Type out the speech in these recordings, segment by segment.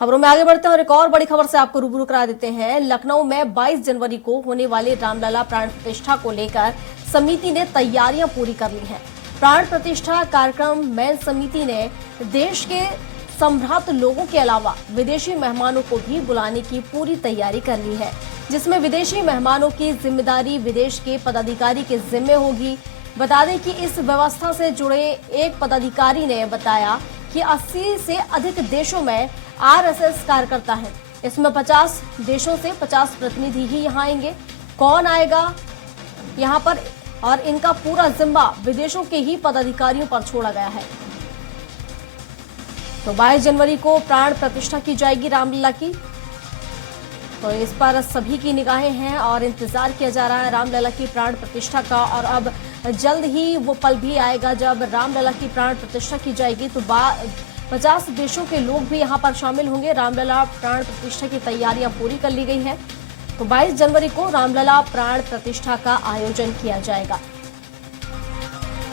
खबरों में आगे बढ़ते हैं और एक और बड़ी खबर से आपको रूबरू करा देते हैं। लखनऊ में 22 जनवरी को होने वाले रामलला प्राण प्रतिष्ठा को लेकर समिति ने तैयारियां पूरी कर ली हैं। प्राण प्रतिष्ठा कार्यक्रम में समिति ने देश के सम्भ्रांत लोगों के अलावा विदेशी मेहमानों को भी बुलाने की पूरी तैयारी कर ली है, जिसमें विदेशी मेहमानों की जिम्मेदारी विदेश के पदाधिकारी के जिम्मे होगी। बता दें कि इस व्यवस्था से जुड़े एक पदाधिकारी ने बताया कि 80 से अधिक देशों में आरएसएस कार्यकर्ता है। इसमें 50 देशों से 50 प्रतिनिधि ही यहाँ आएंगे। कौन आएगा यहाँ पर और इनका पूरा जिम्मा विदेशों के ही पदाधिकारियों पर छोड़ा गया है। तो 22 जनवरी को प्राण प्रतिष्ठा की जाएगी रामलला की। तो इस पर सभी की निगाहें हैं और इंतजार किया जा रहा है रामलला की प्राण प्रतिष्ठा का। और अब जल्द ही वो पल भी आएगा जब रामलला की प्राण प्रतिष्ठा की जाएगी तो 50 देशों के लोग भी यहां पर शामिल होंगे। रामलला प्राण प्रतिष्ठा की तैयारियां पूरी कर ली गई हैं। तो 22 जनवरी को रामलला प्राण प्रतिष्ठा का आयोजन किया जाएगा।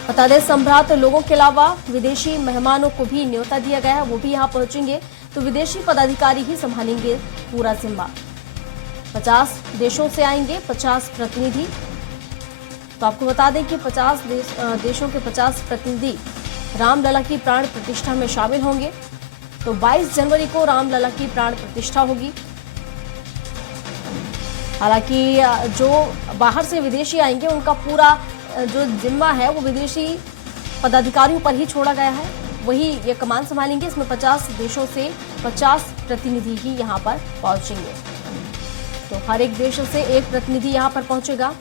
बता दें, सम्भ्रांत लोगों के अलावा विदेशी मेहमानों को भी न्योता दिया गया है, वो भी यहां पहुंचेंगे। तो विदेशी पदाधिकारी ही संभालेंगे पूरा जिम्मा। 50 देशों से आएंगे 50 प्रतिनिधि। तो आपको बता दें कि 50 देशों के 50 प्रतिनिधि रामलला की प्राण प्रतिष्ठा में शामिल होंगे। तो 22 जनवरी को रामलला की प्राण प्रतिष्ठा होगी। हालांकि जो बाहर से विदेशी आएंगे उनका पूरा जो जिम्मा है वो विदेशी पदाधिकारियों पर ही छोड़ा गया है, वही ये कमान संभालेंगे। इसमें 50 देशों से 50 प्रतिनिधि ही यहाँ पर पहुंचेंगे। तो हर एक देश से एक प्रतिनिधि यहाँ पर पहुंचेगा।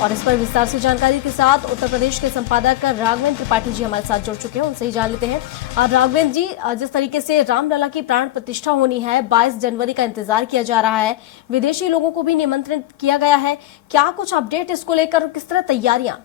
और इस पर विस्तार से जानकारी के साथ उत्तर प्रदेश के संपादक राघवेंद्र त्रिपाठी जी हमारे साथ जुड़ चुके हैं, उनसे ही जान लेते हैं। और राघवेंद्र जी, जिस तरीके से रामलला की प्राण प्रतिष्ठा होनी है, 22 जनवरी का इंतजार किया जा रहा है, विदेशी लोगों को भी निमंत्रित किया गया है, क्या कुछ अपडेट इसको लेकर, किस तरह तैयारियां?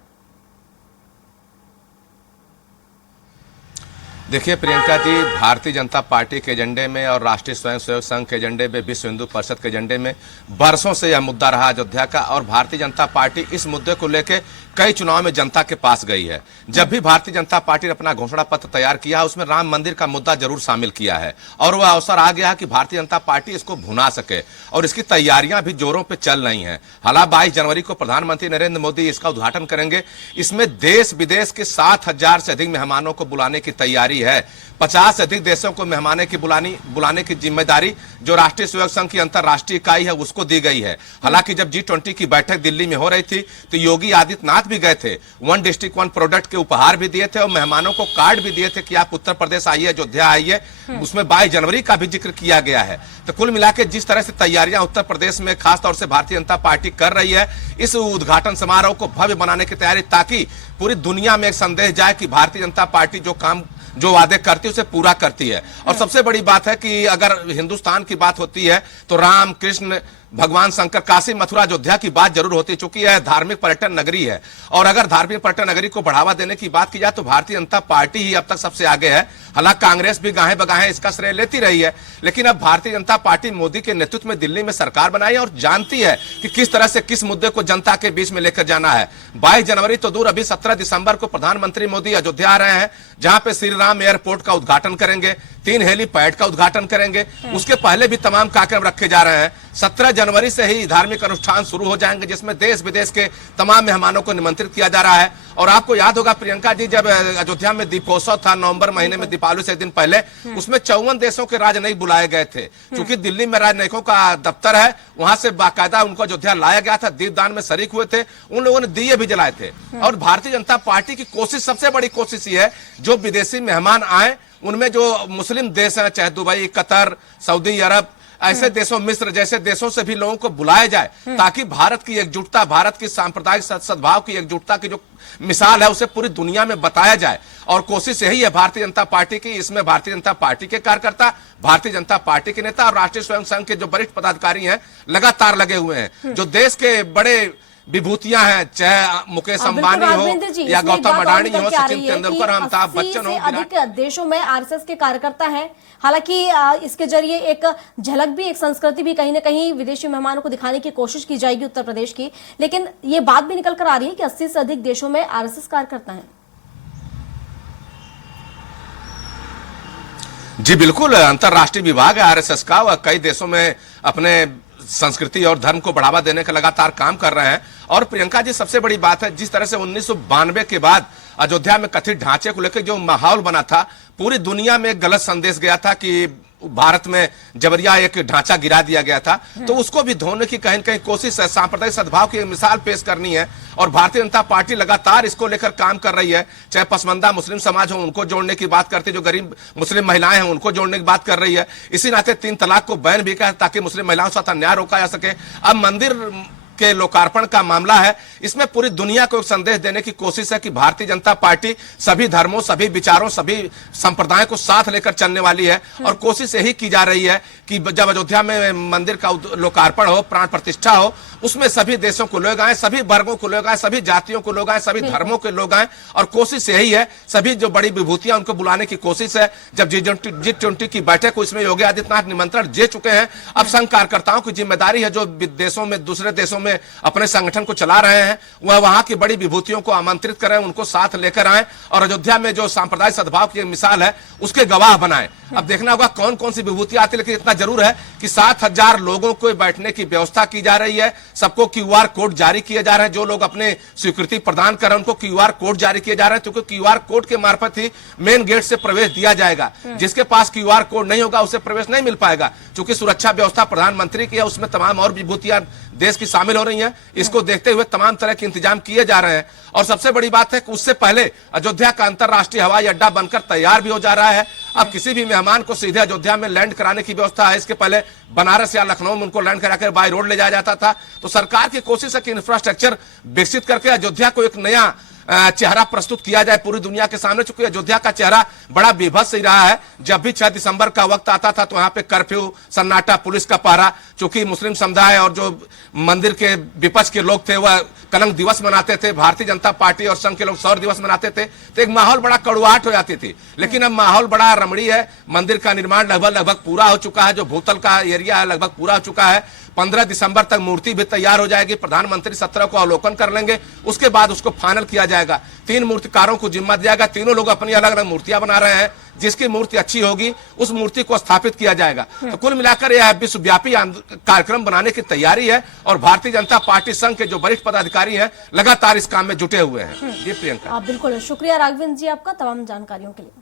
देखिए प्रियंका जी, भारतीय जनता पार्टी के एजेंडे में और राष्ट्रीय स्वयंसेवक संघ के एजेंडे में, विश्व हिंदू परिषद के एजेंडे में बरसों से यह मुद्दा रहा अयोध्या का। और भारतीय जनता पार्टी इस मुद्दे को लेकर कई चुनाव में जनता के पास गई है। जब भी भारतीय जनता पार्टी ने अपना घोषणा पत्र तैयार किया, उसमें राम मंदिर का मुद्दा जरूर शामिल किया है। और वह अवसर आ गया कि भारतीय जनता पार्टी इसको भुना सके और इसकी तैयारियां भी जोरों पर चल रही हैं। हालांकि 22 जनवरी को प्रधानमंत्री नरेंद्र मोदी इसका उद्घाटन करेंगे। इसमें देश विदेश के 7,000 से अधिक मेहमानों को बुलाने की तैयारी है। 50 से अधिक देशों को मेहमाने की बुलाने की जिम्मेदारी जो राष्ट्रीय स्वयं संघ की अंतर्राष्ट्रीय इकाई है उसको दी गई है। हालांकि जब G20 की बैठक दिल्ली में हो रही थी तो योगी आदित्यनाथ भी गए थे, 1 डिस्ट्रिक्ट 1 प्रोडक्ट के उपहार भी दिए थे और मेहमानों को कार्ड भी दिए थे कि आप उत्तर प्रदेश आइए, अयोध्या आइए। उसमें 22 जनवरी का भी जिक्र किया गया है। तो कुल मिलाकर जिस तरह से तैयारियां उत्तर प्रदेश में खासतौर से भारतीय जनता पार्टी कर रही है, इस उद्घाटन समारोह को भव्य बनाने की तैयारी, ताकि पूरी दुनिया में एक संदेश जाए कि भारतीय जनता पार्टी जो वादे करती है उसे पूरा करती है। और सबसे बड़ी बात है कि अगर हिंदुस्तान की बात होती है तो राम, कृष्ण, भगवान शंकर, काशी, मथुरा, अयोध्या की बात जरूर होती है, चूंकि यह धार्मिक पर्यटन नगरी है। और अगर धार्मिक पर्यटन नगरी को बढ़ावा देने की बात की जाए तो भारतीय जनता पार्टी ही अब तक सबसे आगे है। हालांकि कांग्रेस भी गाहे बगाहे इसका श्रेय लेती रही है, लेकिन अब भारतीय जनता पार्टी मोदी के नेतृत्व में दिल्ली में सरकार बनाई है और जानती है कि किस तरह से किस मुद्दे को जनता के बीच में लेकर जाना है। 22 जनवरी तो दूर, अभी 17 दिसंबर को प्रधानमंत्री मोदी अयोध्या आ रहे हैं, जहां पे श्री राम एयरपोर्ट का उद्घाटन करेंगे, 3 हेलीपैड का उद्घाटन करेंगे। उसके पहले भी तमाम कार्यक्रम रखे जा रहे हैं। 17 जनवरी से ही धार्मिक अनुष्ठान शुरू हो जाएंगे, जिसमें देश विदेश के तमाम मेहमानों को निमंत्रित किया जा रहा है। और आपको याद होगा प्रियंका जी, जब अयोध्या में दीपोत्सव था नवंबर महीने में, दीपावली से एक दिन पहले, उसमें 54 देशों के राजनयिक बुलाए गए थे। क्योंकि दिल्ली में राजनयिकों का दफ्तर है, वहां से बाकायदा उनको अयोध्या लाया गया था, दीपदान में शरीक हुए थे, उन लोगों ने दिए भी जलाए थे। और भारतीय जनता पार्टी की कोशिश, सबसे बड़ी कोशिश ये है, जो विदेशी मेहमान आए उनमें जो मुस्लिम देश हैं, चाहे दुबई, कतर, सऊदी अरब, ऐसे देशों, मिस्र जैसे देशों से भी लोगों को बुलाया जाए, ताकि भारत की एकजुटता, भारत की सांप्रदायिक सद्भाव की एकजुटता की जो मिसाल है उसे पूरी दुनिया में बताया जाए। और कोशिश यही है भारतीय जनता पार्टी की। इसमें भारतीय जनता पार्टी के कार्यकर्ता, भारतीय जनता पार्टी के नेता और राष्ट्रीय स्वयं संघ के जो वरिष्ठ पदाधिकारी हैं लगातार लगे हुए हैं। जो देश के बड़े विभूतियां हैं, चाहे मुकेश अंबानी हो या गौतम अडानी हो, सचिन तेंदुलकर, अमिताभ बच्चन हो, अधिक देशों में आरएसएस के कार्यकर्ता हैं। हालांकि इसके जरिए एक झलक भी, एक संस्कृति भी कहीं ना कहीं विदेशी मेहमानों को दिखाने की कोशिश की जाएगी उत्तर प्रदेश की। लेकिन ये बात भी निकल कर आ रही है कि 80 से अधिक देशों में आरएसएस कार्यकर्ता हैं। जी बिल्कुल, अंतर्राष्ट्रीय विभाग है आरएसएस का, वह कई देशों में अपने संस्कृति और धर्म को बढ़ावा देने का लगातार काम कर रहे हैं। और प्रियंका जी, सबसे बड़ी बात है, जिस तरह से 1992 के बाद अयोध्या में कथित ढांचे को लेकर जो माहौल बना था, पूरी दुनिया में एक गलत संदेश गया था कि भारत में जबरिया एक ढांचा गिरा दिया गया था, तो उसको भी धोने की कहीं न कहीं कोशिश है, सांप्रदायिक सद्भाव की मिसाल पेश करनी है। और भारतीय जनता पार्टी लगातार इसको लेकर काम कर रही है, चाहे पसमंदा मुस्लिम समाज हो उनको जोड़ने की बात करती है, जो गरीब मुस्लिम महिलाएं हैं उनको जोड़ने की बात कर रही है। इसी नाते 3 तलाक को बैन भी किया ताकि मुस्लिम महिलाओं के साथ अन्याय रोका जा सके। अब मंदिर के लोकार्पण का मामला है, इसमें पूरी दुनिया को एक संदेश देने की कोशिश है कि भारतीय जनता पार्टी सभी धर्मों, सभी विचारों, सभी संप्रदायों को साथ लेकर चलने वाली है। और कोशिश यही की जा रही है कि जब अयोध्या में मंदिर का लोकार्पण हो, प्राण प्रतिष्ठा हो, उसमें सभी देशों को लोग आए, सभी वर्गों को लोग आए, सभी जातियों को लोग आए, सभी धर्मों के लोग आए। और कोशिश यही है, सभी जो बड़ी विभूतियां उनको बुलाने की कोशिश है। जब G20 की बैठक को इसमें योगी आदित्यनाथ निमंत्रण दे चुके हैं, अब संघ कार्यकर्ताओं की जिम्मेदारी है, जो देशों में, दूसरे देशों में अपने संगठन को चला रहे हैं, वह वहां की बड़ी विभूतियों को आमंत्रित करें, उनको साथ लेकर आए और अयोध्या में जो सांप्रदायिक सद्भाव की मिसाल है उसके गवाह बनाएं। अब देखना होगा कौन कौन सी विभूतियां आती है, लेकिन इतना जरूर है कि 7000 लोगों को बैठने की व्यवस्था की जा रही है। सबको QR कोड जारी किए जा रहे हैं, जो लोग अपने स्वीकृति प्रदान कर रहे हैं उनको QR कोड जारी किए जा रहे हैं, क्योंकि QR कोड के मार्फत ही मेन गेट से प्रवेश दिया जाएगा। जिसके पास QR कोड नहीं होगा उसे प्रवेश नहीं मिल पाएगा। चूंकि सुरक्षा व्यवस्था प्रधानमंत्री की है, उसमें तमाम और विभूतियां देश की शामिल हो रही हैं, इसको देखते हुए तमाम तरह के इंतजाम किए जा रहे हैं। और सबसे बड़ी बात है कि उससे पहले अयोध्या का अंतर्राष्ट्रीय हवाई अड्डा बनकर तैयार भी हो जा रहा है। अब किसी भी मेहमान को सीधे अयोध्या में लैंड कराने की व्यवस्था है। इसके पहले बनारस या लखनऊ में उनको लैंड कराकर बाय रोड ले जाया जाता था। तो सरकार की कोशिश है कि इंफ्रास्ट्रक्चर विकसित करके अयोध्या को एक नया चेहरा प्रस्तुत किया जाए पूरी दुनिया के सामने। चूंकि अयोध्या का चेहरा बड़ा विभत्स ही रहा है। जब भी 6 दिसंबर का वक्त आता था तो यहाँ पे कर्फ्यू, सन्नाटा, पुलिस का पहरा। चूंकि मुस्लिम समुदाय और जो मंदिर के विपक्ष के लोग थे वह कलंक दिवस मनाते थे, भारतीय जनता पार्टी और संघ के लोग शौर्य दिवस मनाते थे, तो एक माहौल बड़ा कड़ुआहट हो जाती थी। लेकिन अब माहौल बड़ा रमणीय है। मंदिर का निर्माण लगभग पूरा हो चुका है, जो भूतल का एरिया है लगभग पूरा हो चुका है। 15 दिसंबर तक मूर्ति भी तैयार हो जाएगी। प्रधानमंत्री 17 को अवलोकन कर लेंगे, उसके बाद उसको फाइनल किया जाएगा। 3 मूर्तिकारों को जिम्मा दिया जाएगा। तीनों लोग अपनी अलग अलग मूर्तियां बना रहे हैं। जिसकी मूर्ति अच्छी होगी उस मूर्ति को स्थापित किया जाएगा। तो कुल मिलाकर यह विश्वव्यापी कार्यक्रम बनाने की तैयारी है और भारतीय जनता पार्टी संघ के जो वरिष्ठ पदाधिकारी हैं लगातार इस काम में जुटे हुए हैं। जी प्रियंका। बिल्कुल, शुक्रिया राघवेंद्र जी आपका तमाम जानकारियों के लिए।